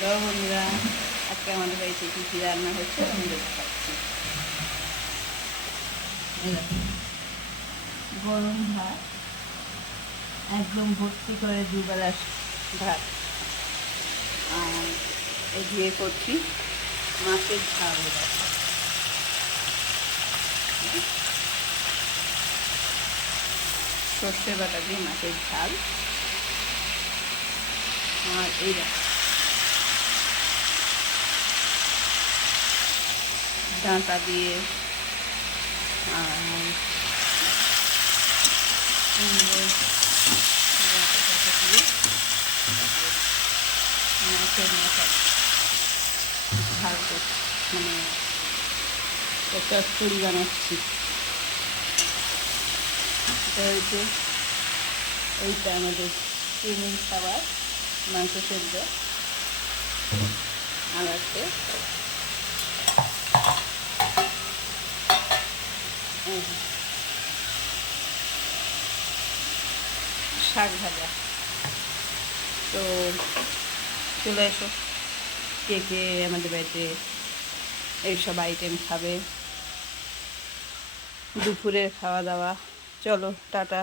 Hello বন্ধুরা, আজকে আমাদের বাড়িতে কী কী রান্না হচ্ছে আমাদের দেখাচ্ছি। গরম ভাত, একদম ভর্তি করে দুবেলা ভাত, আর এই দিয়ে করছি মাছের ঝাল। সর্ষে বাটা দিয়ে মাছের ঝাল, আর এই ডাঁটা দিয়ে আর দিয়ে মাছের মাথা ঝাল মানে চচ্চড়ি বানাচ্ছি। এটা হচ্ছে এইটা আমাদের চিনির খাবার, মাংস সেদ্ধ। আর আছে শাক ভাজা। তো চলে এসো, কে কে আমাদের বাড়িতে এইসব আইটেম খাবে। দুপুরের খাওয়া দাওয়া, চলো টাটা।